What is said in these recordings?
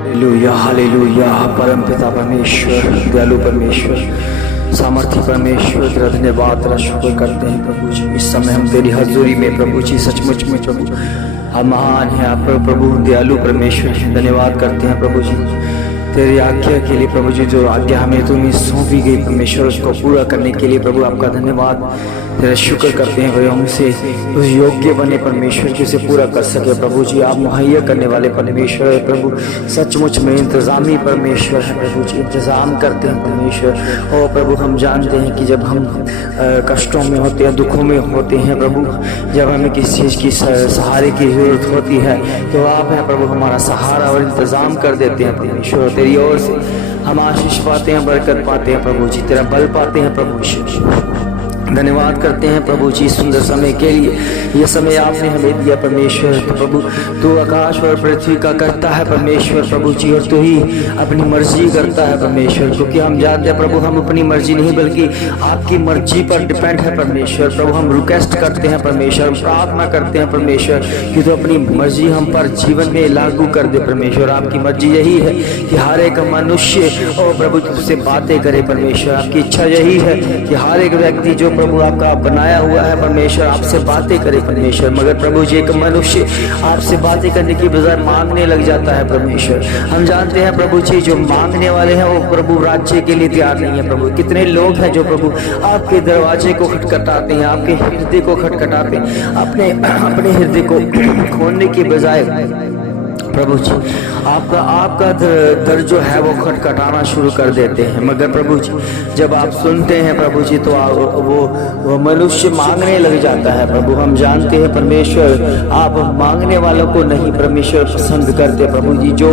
Hallelujah hallelujah. परम पिता परमेश्वर, दयालु परमेश्वर, सामर्थ्य परमेश्वर, तेरा धन्यवाद, तेरा शुक्र करते हैं प्रभु जी। इस समय हम तेरी हजूरी में प्रभु जी सचमुच में प्रभु हम महान हैं आप प्रभु दयालु परमेश्वर, धन्यवाद करते हैं प्रभु जी तेरी आज्ञा के लिए प्रभु जी। जो आज्ञा हमें तुम्हें सौंपी गई परमेश्वर, उसको पूरा करने के लिए प्रभु आपका धन्यवाद, तेरा शुक्र करते हैं प्रभु। हमसे उस योग्य बने परमेश्वर की उसे पूरा कर सके प्रभु जी। आप मुहैया करने वाले परमेश्वर है प्रभु, सचमुच में इंतजामी परमेश्वर है प्रभु जी। इंतजाम करते हैं परमेश्वर। और प्रभु हम जानते हैं कि जब हम कष्टों में होते हैं, दुखों में होते हैं प्रभु, जब हमें किसी चीज़ की सहारे की जरूरत होती है तो आप हैं प्रभु हमारा सहारा और इंतजाम कर देते हैं परमेश्वर। तेरी ओर से हम आशीष पाते हैं, बरकत पाते हैं प्रभु जी, तेरा बल पाते हैं प्रभु जी। धन्यवाद करते हैं प्रभु जी सुंदर समय के लिए। यह समय आपने हमें दिया परमेश्वर। तो प्रभु तू आकाश और पृथ्वी का करता है परमेश्वर प्रभु जी, और तू ही अपनी मर्जी करता है परमेश्वर। क्योंकि हम जानते हैं प्रभु हम अपनी मर्जी नहीं बल्कि आपकी मर्जी पर डिपेंड है परमेश्वर। प्रभु हम रिक्वेस्ट करते हैं परमेश्वर, प्रार्थना करते हैं परमेश्वर कि तू अपनी मर्जी हम पर जीवन में लागू कर दे परमेश्वर। आपकी मर्जी यही है कि हर एक मनुष्य और प्रभु तुझसे बातें करे परमेश्वर। आपकी इच्छा यही है कि हर एक व्यक्ति जो प्रभु आपका बनाया हुआ है परमेश्वर आपसे बातें करे परमेश्वर। मगर प्रभु जी एक मनुष्य आपसे बातें करने की बजाय मांगने लग जाता है परमेश्वर। हम जानते हैं प्रभु जी जो मांगने वाले हैं वो प्रभु राज्य के लिए तैयार नहीं है प्रभु। कितने लोग हैं जो प्रभु आपके दरवाजे को खटखटाते हैं, आपके हृदय को खटखटाते हैं, अपने हृदय को खोलने की बजाय प्रभु जी आपका दर जो है वो खटखटाना शुरू कर देते हैं। मगर प्रभु जी जब आप सुनते हैं प्रभु जी तो वो मनुष्य मांगने लग जाता है प्रभु। हम जानते हैं परमेश्वर आप मांगने वालों को नहीं परमेश्वर पसंद करते प्रभु जी। जो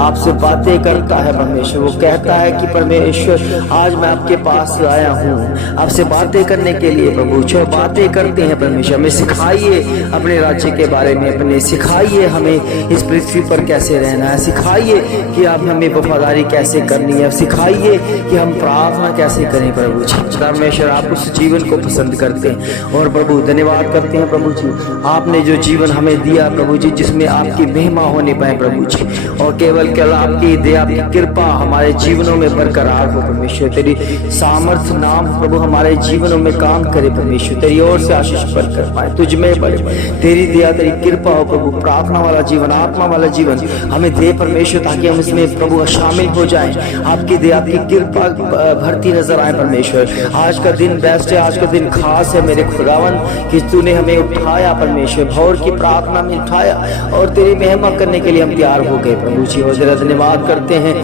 आपसे बातें करता है परमेश्वर वो कहता है कि परमेश्वर आज मैं आपके पास आया हूँ आपसे बातें करने के लिए प्रभु। जो बातें करते हैं परमेश्वर हमें सिखाइए अपने राज्य के बारे में, अपने सिखाइए हमें इस पृथ्वी पर कैसे रहना है, सिखाइए कि आप हमें वफादारी कैसे करनी है, सिखाइए कि हम प्रार्थना कैसे करें प्रभु जी। परमेश्वर आप उस जीवन को पसंद करते हैं और प्रभु धन्यवाद करते हैं प्रभु जी। आपने जो जीवन हमें दिया प्रभु जी जिसमें आपकी महिमा होने पाए प्रभु जी, और केवल आपकी दया आपकी कृपा हमारे जीवनों में बरकरार हो परमेश्वर। तेरी सामर्थ नाम प्रभु हमारे जीवनों में काम करे परमेश्वर। तेरी ओर से आशीष पर कर पाए, तुझ में बढ़े, तेरी दया तेरी कृपा हो प्रभु। प्रार्थना वाला जीवन, आत्मा वाला जीवन हमें दे परमेश्वर ताकि हम इसमें प्रभु शामिल हो जाएं। आपकी दया आपकी कृपा भरती नजर आए परमेश्वर। आज का दिन बेस्ट है, आज का दिन खास है मेरे खुदावन कि तूने हमें उठाया परमेश्वर, भोर की प्रार्थना में उठाया और तेरी महिमा करने के लिए हम तैयार हो गए प्रभु जी। और जरा धन्यवाद करते हैं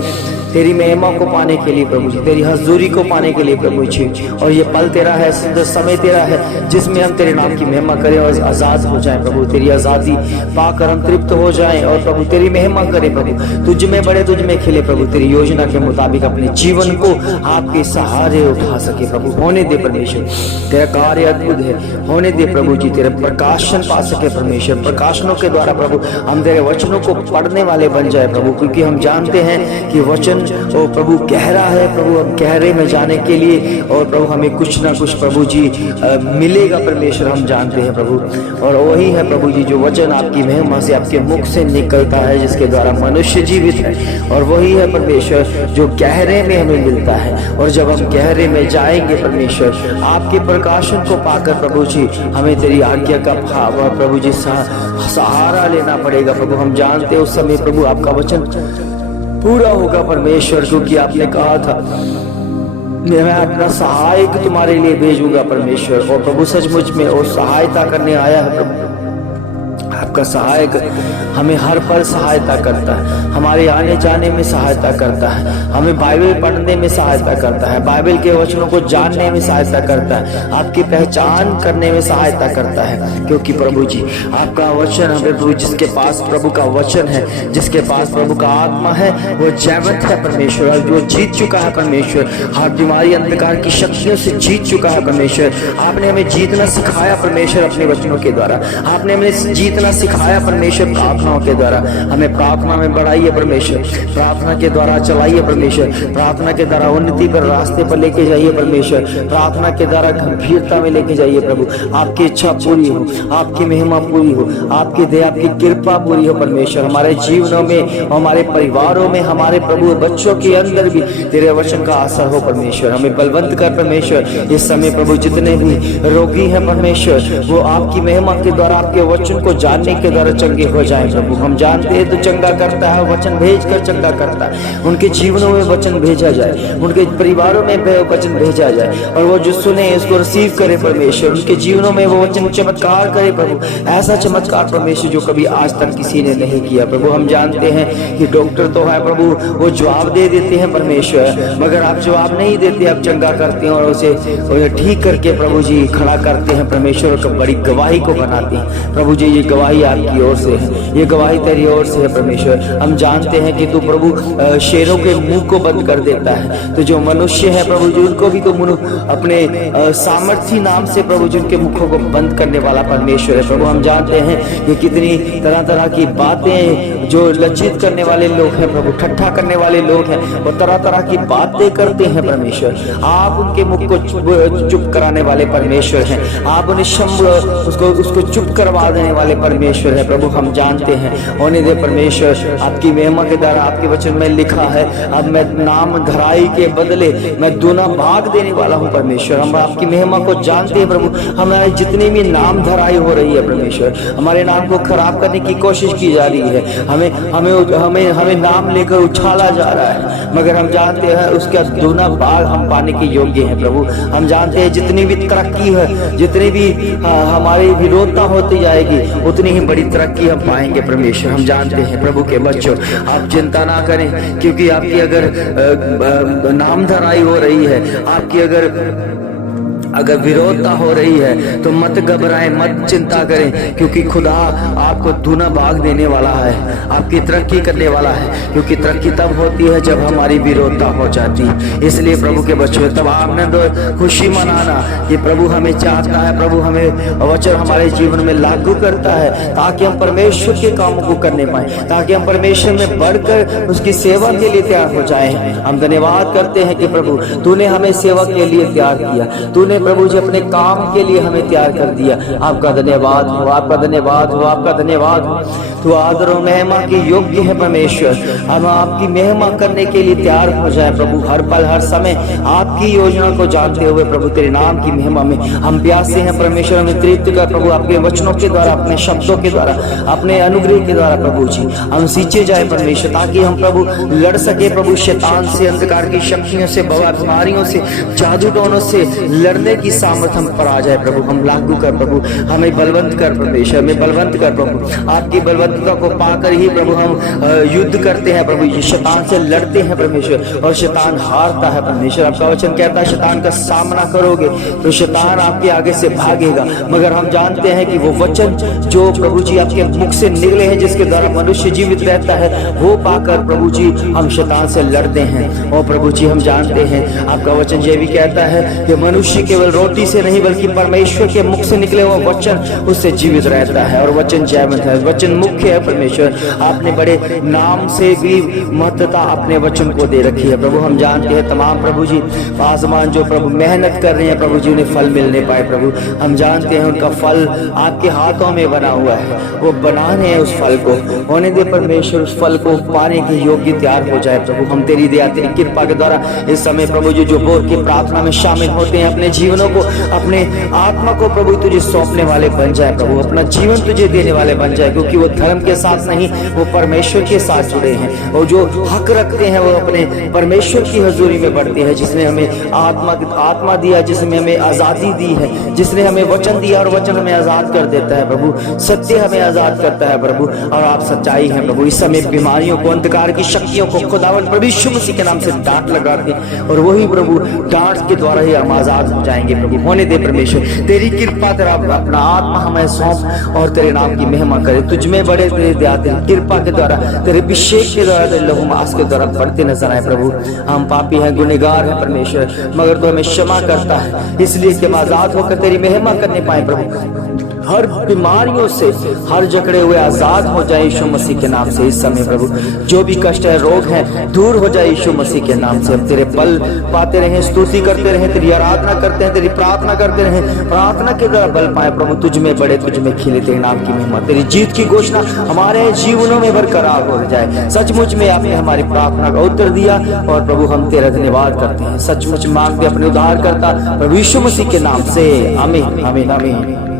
तेरी महिमा को पाने के लिए प्रभु जी, तेरी हजूरी को पाने के लिए प्रभु जी। और ये पल तेरा है, समय तेरा है जिसमें हम तेरे नाम की महिमा करें और आजाद हो जाएं प्रभु। तेरी आजादी पाकर हम तृप्त हो जाएं और प्रभु तेरी महिमा करें प्रभु। तुझ में बड़े, तुझ में खिले प्रभु। तेरी योजना के मुताबिक अपने जीवन को आपके सहारे उठा सके प्रभु। होने दे परमेश्वर, तेरा कार्य अद्भुत है, होने दे प्रभु जी। तेरा प्रकाशन पा सके परमेश्वर। प्रकाशनों के द्वारा प्रभु हम तेरे वचनों को पढ़ने वाले बन जाए प्रभु, क्योंकि हम जानते हैं कि वचन ओ प्रभु गहरा है प्रभु। हम गहरे में जाने के लिए और प्रभु हमें कुछ ना कुछ प्रभु जी मिलेगा परमेश्वर, हम जानते हैं प्रभु। और वही है प्रभु जी जो वचन आपकी महिमा से आपके मुख से निकलता है जिसके द्वारा मनुष्य जीवित है। और वही है परमेश्वर जो गहरे में हमें मिलता है। और जब हम गहरे में जाएंगे परमेश्वर आपके प्रकाशन को पाकर प्रभु जी हमें तेरी आज्ञा का प्रभु जी सहारा लेना पड़ेगा प्रभु। हम जानते हैं उस समय प्रभु आपका वचन पूरा होगा परमेश्वर, क्योंकि आपने कहा था मैं अपना सहायक तुम्हारे लिए भेजूंगा परमेश्वर। और प्रभु सचमुच में वो सहायता करने आया है प्रभु। आपका सहायक हमें हर पल सहायता करता है, हमारे आने जाने में सहायता करता है, हमें बाइबल पढ़ने में सहायता करता है, बाइबल के वचनों को जानने में सहायता करता है, आपकी पहचान करने में सहायता करता है। क्योंकि प्रभु जी आपका वचन हमें प्रभु, जिसके पास प्रभु का वचन है, जिसके पास प्रभु का आत्मा है वो जैवत है परमेश्वर। और जो जीत चुका है परमेश्वर, हर बीमारी अंधकार की शक्तियों से जीत चुका है परमेश्वर। आपने हमें जीतना सिखाया परमेश्वर अपने वचनों के द्वारा। आपने हमें जीतना सिखाया परमेश्वर प्रार्थनाओं के द्वारा। हमें प्रार्थना में बढ़ाइए परमेश्वर, प्रार्थना के द्वारा चलाइए परमेश्वर, प्रार्थना के द्वारा उन्नति पर रास्ते पर लेके जाइए परमेश्वर, प्रार्थना के द्वारा गंभीरता में लेके जाइए प्रभु। आपकी इच्छा पूरी हो, आपकी महिमा पूरी हो, आपकी दया आपकी कृपा पूरी हो परमेश्वर। हमारे जीवनों में, हमारे परिवारों में, हमारे प्रभु बच्चों के अंदर भी तेरे वचन का असर हो परमेश्वर। हमें बलवंत कर परमेश्वर। इस समय प्रभु जितने भी रोगी हैं परमेश्वर, वो आपकी महिमा के द्वारा, आपके वचन को जानने के द्वारा चंगे हो जाए प्रभु। हम जानते हैं तो चंगा करता है, वचन भेज कर चंगा करता है। उनके जीवनों में वचन भेजा जाए, उनके परिवारों में वचन भेजा जाए, और वो जो सुने इसको रिसीव करे परमेश्वर। उनके जीवनों में वो वचन चमत्कार करे प्रभु, ऐसा चमत्कार परमेश्वर जो कभी आज तक किसी ने नहीं किया प्रभु। हम जानते हैं कि डॉक्टर तो है प्रभु, वो जवाब दे देते हैं परमेश्वर, मगर आप जवाब नहीं देते, आप चंगा करते हैं और उसे ठीक करके प्रभु जी खड़ा करते हैं परमेश्वर, को बड़ी गवाही को बनाते हैं प्रभु जी। ये गवाही आपकी ओर से है, ये गवाही तेरी ओर से है परमेश्वर। हम जानते हैं कि तू प्रभु शेरों के मुंह को बंद कर देता है, तो जो मनुष्य है प्रभु जी उनको भी तो अपने सामर्थी नाम से प्रभु जी उनके मुखों को बंद करने वाला परमेश्वर है प्रभु। हम जानते हैं कि कितनी तरह तरह की बातें जो लज्जित करने वाले लोग हैं प्रभु, ठट्ठा करने वाले लोग हैं, वो तरह तरह की बातें करते हैं परमेश्वर। आप उनके मुख को चुप कराने वाले परमेश्वर हैं, आप उन्हें उसको चुप करवा देने वाले परमेश्वर है प्रभु। हम जानते हैं, होने दे परमेश्वर। आपकी महिमा के द्वारा आपके वचन में लिखा है, अब मैं नाम धराई के बदले मैं दूना भाग देने वाला हूँ परमेश्वर। हम आपकी महिमा को जानते हैं प्रभु। हमारे जितनी भी नाम धराई हो रही है परमेश्वर, हमारे नाम को खराब करने की कोशिश की जा रही है, हमें हमें हमें हमें नाम लेकर उछाला जा रहा है, मगर हम जानते हैं उसका दूना भाग हम पाने के योग्य हैं प्रभु। हम जानते हैं जितनी भी तरक्की है, जितनी भी हमारी विरोधता होती जाएगी, उतनी ही बड़ी तरक्की हम पाएंगे परमेश्वर। हम जानते हैं प्रभु के बच्चों, आप चिंता ना करें, क्योंकि आपकी अगर नाम धराई हो रही है, आपकी अगर विरोधता हो रही है तो मत घबराएं, मत चिंता करें, क्योंकि खुदा आपको दूना भाग देने वाला है, आपकी तरक्की करने वाला है। क्योंकि तरक्की तब होती है जब हमारी विरोधता हो जाती है। इसलिए प्रभु के बच्चों, तब आनंद और खुशी मनाना कि प्रभु हमें चाहता है, प्रभु हमें वचन हमारे जीवन में लागू करता है, ताकि हम परमेश्वर के कामों को करने पाए, ताकि हम परमेश्वर में बढ़कर उसकी सेवा के लिए तैयार हो जाए। हम धन्यवाद करते हैं कि प्रभु तूने हमें सेवा के लिए तैयार किया, तूने प्रभु जी अपने काम के लिए हमें तैयार कर दिया। आपका धन्यवाद हो, आपका धन्यवाद हो, आपका धन्यवाद हो। तो आदर और महिमा की योग्य है परमेश्वर। हम आपकी महिमा करने के लिए तैयार हो जाए प्रभु। हर पल हर समय आपकी योजना को जानते हुए प्रभु तेरे नाम की महिमा में हम प्यासे हैं परमेश्वर। हमें तृप्त कर प्रभु आपके वचनों के द्वारा, अपने शब्दों के द्वारा, अपने अनुग्रह के द्वारा प्रभु जी हम सींचे जाए परमेश्वर, ताकि हम प्रभु लड़ सके प्रभु शैतान से, अंधकार की शक्तियों से, बीमारियों से, जादू टोनों से लड़ने की सामर्थ हम पर आ जाए प्रभु। हम लागू कर प्रभु, हमें बलवंत कर परमेश्वर, हमें बलवंत कर प्रभु। आपकी बलवंतता को पाकर ही प्रभु हम युद्ध करते हैं प्रभु, ये शैतान से लड़ते हैं परमेश्वर, और शैतान हारता है परमेश्वर। आपका वचन कहता है शैतान का सामना करोगे तो शैतान आपके आगे से भागेगा। मगर हम जानते हैं कि वो वचन जो प्रभु जी आपके मुख से निकले हैं, जिसके द्वारा मनुष्य जीवित रहता है, वो पाकर प्रभु जी हम शैतान से लड़ते हैं। और प्रभु जी हम जानते हैं आपका वचन ये भी कहता है कि मनुष्य केवल रोटी से नहीं बल्कि परमेश्वर के मुख से निकले हुआ वचन उससे जीवित रहता है, और वचन जयवंत है, वचन मुख्य है परमेश्वर। आपने बड़े नाम से भी महत्वता अपने वचन को दे रखी है प्रभु। हम जानते हैं तमाम प्रभु जी आसमान जो प्रभु मेहनत कर रहे हैं प्रभु जी, उन्हें फल मिलने पाए प्रभु। हम जानते हैं उनका फल आपके हाथों में बना हुआ है, वो बना रहे हैं उस फल को। होने दे परमेश्वर उस फल को पाने के योग्य तैयार हो जाए प्रभु। हम तेरी दया तेरी कृपा के द्वारा इस समय प्रभु जी जो बोर की प्रार्थना में शामिल होते हैं, अपने जीवनों को, अपने आत्मा को प्रभु तुझे सौंपने वाले बन जाए प्रभु, अपना जीवन तुझे देने वाले बन जाए, क्योंकि वो धर्म के साथ नहीं, वो परमेश्वर के साथ जुड़े हैं, और जो हक रखते हैं वो अपने परमेश्वर की हजूरी में बढ़ते हैं, जिसने हमें आत्मा दिया, जिसने हमें आजादी दी है, जिसने हमें वचन दिया, और वचन हमें आजाद कर देता है प्रभु, सत्य हमें आजाद करता है प्रभु, और आप सच्चाई हैं प्रभु। इस समय बीमारियों को, अंधकार की शक्तियों को खुदावन प्रभु यीशु मसीह के नाम से डांट लगाते, और वही प्रभु डांट के द्वारा ही हम आजाद हो जाएंगे प्रभु। होने दे परमेश्वर तेरी कृपा, तेरा अपना आत्मा हमें सौंप और तेरे नाम की महिमा करे। तुझ में बड़े तेरे दया तेरी कृपा के द्वारा, तेरे अभिषेक के द्वारा, तेरे लहू मांस के द्वारा बढ़ते नजर आए प्रभु। हम पापी हैं, गुनहगार हैं परमेश्वर, मगर तो हमें क्षमा करता है, इसलिए कि हम आजाद होकर तेरी महिमा करने पाए प्रभु। हर बीमारियों से हर जकड़े हुए आजाद हो जाए यीशु मसीह के नाम से। इस समय प्रभु जो भी कष्ट है, रोग है, दूर हो जाए यीशु मसीह के नाम से। हम तेरे बल पाते रहे, स्तुति करते रहे, तेरी आराधना करते हैं, तेरी प्रार्थना करते रहे, प्रार्थना के द्वारा बल पाए प्रभु, तुझ में बड़े, तुझ में खिले, तेरे नाम की महिमा, तेरी जीत की घोषणा हमारे जीवनों में बरकरार हो जाए। सचमुच में आपने हमारी प्रार्थना का उत्तर दिया और प्रभु हम तेरा धन्यवाद करते हैं। सचमुच मांगते अपने उद्धार करता प्रभु यीशु मसीह के नाम से, आमीन आमीन आमीन।